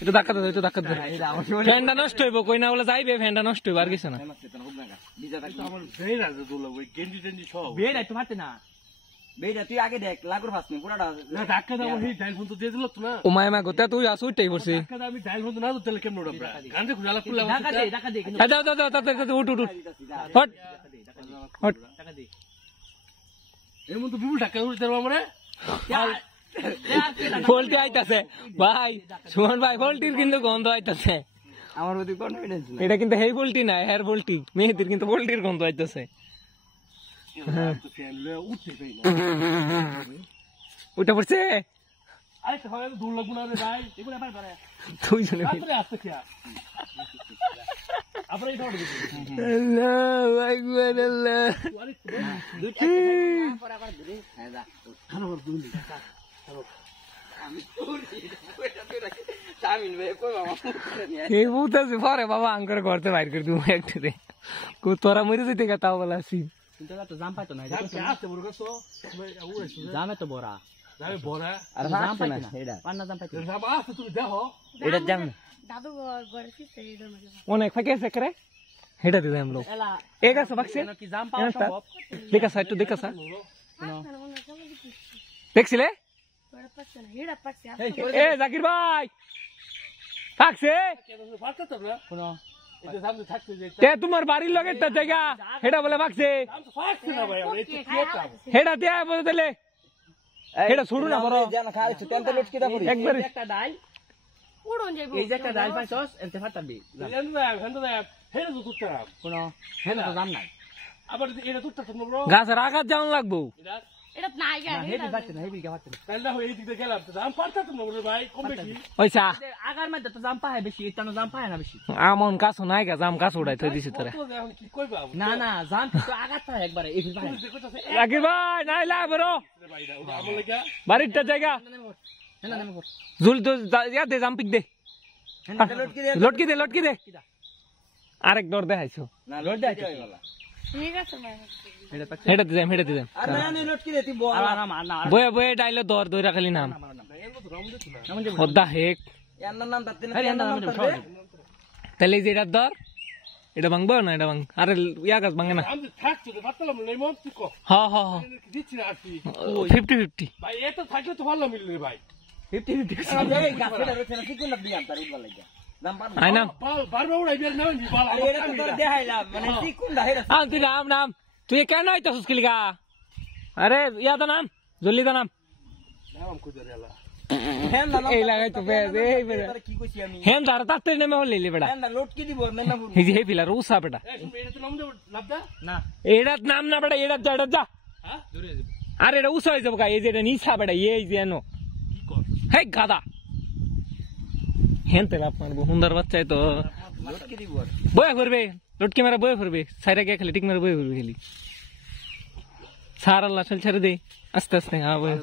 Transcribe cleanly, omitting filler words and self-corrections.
একটু ধাক্কা দে ফ্যানটা নষ্ট হইব কই না বলে যাইবে ফ্যানটা নষ্ট হইব আর কিছু না তুই আগে দেখ লাগুর ফাস নেই পুরাটা ধাক্কা দাও এই ডাইল ফোন তো দিয়ে দিল তো না ও মায়া গোতা তুই আসু উঠতেই পড়ছিস ধাক্কা দাও আমি ডাইল ফোন তো না তো তেলে কেমন উড়াবরা গান্ডে খুলা পুলা ধাক্কা দে দাও উঠ হট হট টাকা দে এমন তো বিপুল ধাক্কা উড়তে পারবো আমরা পোল্ট্রি আইতাছে ভাই সুমন ভাই পোল্ট্রির কিন্তু গন্ধ আইতাছে আমার প্রতি কনফিডেন্স না এটা কিন্তু হেই পোল্ট্রি না হেয়ার পোল্ট্রি মেহেদির কিন্তু পোল্ট্রির গন্ধ আইতাছে উঠে পড়ছে দূর লাগবো না ভাই এগুলো দুইজনে পরে বাবা আঙ্করে করতে বাইর করে তুমি একটা তোরা মরে যেতে তাও বলা আছি জাম পাইতো না জামে তো বড়া বড়া আর জাম পাইতো না এটা পান্না জাম পাইতো জাম আছে তুমি দেখো এটা জাম দাদু ঘরে ফিসে এটা অনেক ফাঁকে আছে করে হেটা দিলে हम लोग एक আছে বাক্সে কি জাম পাওয়া সম্ভব দেখা সাইড তো দেখা সা দেখছিলে এ জাকির ভাই ফাকছে কোন তে তোমার বাড়ির লগে একটা জায়গা হেটা বলে ফাকছে হেটা দিয়া বলে দিলে হেটা ছুড়ু না বড় জানা খাইছো তেলতে লটকি দা পড়ি একবার একটা ডাল উড়ন যাইবো এই যে একটা ডাল পাইছস এতে ফাটাবি হেটা তো তুটটা কোন হেটা তো জাম নাই আবার এটা তুটটা তো বড় গাছের আঘাত যাওন লাগবো এটা নাই গা হেবি বাচ্চা না হেবি গা বাচ্চা তাহলে না এই দিকে গেলাম তো জাম পারতা তো বড় ভাই কম বেশি পয়সা আগার মধ্যে তো জাম পায় বেশি এটা জাম পায় না বেশি আমন কাছ নাই গা জাম কাছ উড়াই থই দিছি তোরা কি কইবা না না জাম তো আগাত পায় একবারে এই ভাই জাকির ভাই নাই লা বড় বাড়িরটা জায়গা না না না ঝুল তো ইয়া দে জাম পিক দে লটকি দে আরেক দর দেখাইছো না লট দে ঠিক আছে হেটা দিলাম আর না না লটকি দে তুই বয়ে বয়ে ডাইলে দর দইরা খালি নাম হদ্দা হেক এর নাম দাতে না তাহলে যে এটা দর এটা ভাঙবো না এটা ভাঙ আরে ইয়া গাছ ভাঙে না আমি থাকছি তো পাতলাম না মন তুই কো হ্যাঁ হ্যাঁ হ্যাঁ দিচ্ছি না আসি 50-50 ভাই এত থাকলে তো ভালো মিললে ভাই 50-50 এই গাছটা রয়েছে না কি কোন লাগি আম তার উড়বা লাগা দাম পার আই নাম বারবার উড়াই বের না নি বালা এটা তো তোর দেখাইলাম মানে কি কোন দাহেরা তুই নাম তুই কেন আইতাছিস কিলিগা আরে ইয়া তো নাম জলদি তো নাম এই লাগাই তো এই বেড়া কি কইছি আমি হেন দার তাতে নেমে হল লিলি বেড়া হেন না লটকি দিব মেনা এই যে পিলা রুসা বেটা এটা তো নাম দে লাভদা না এড়া নাম না বেটা এড়া যা হ্যাঁ জোরে যাব আরে এটা উসা হই যাব গা এই যে এটা নিছা বেটা এই যে এনো কি কর হে গাদা হেন তে বাপ মারবো হুন্দার বাচ্চাই তো লটকি দিব বয়া করবে লটকি মেরা বয়া করবে সাইরা কে খালি টিক মেরা বয়া করবে খালি সারা আল্লাহ চল ছেড়ে দে আস্তে আস্তে হ্যাঁ বয়া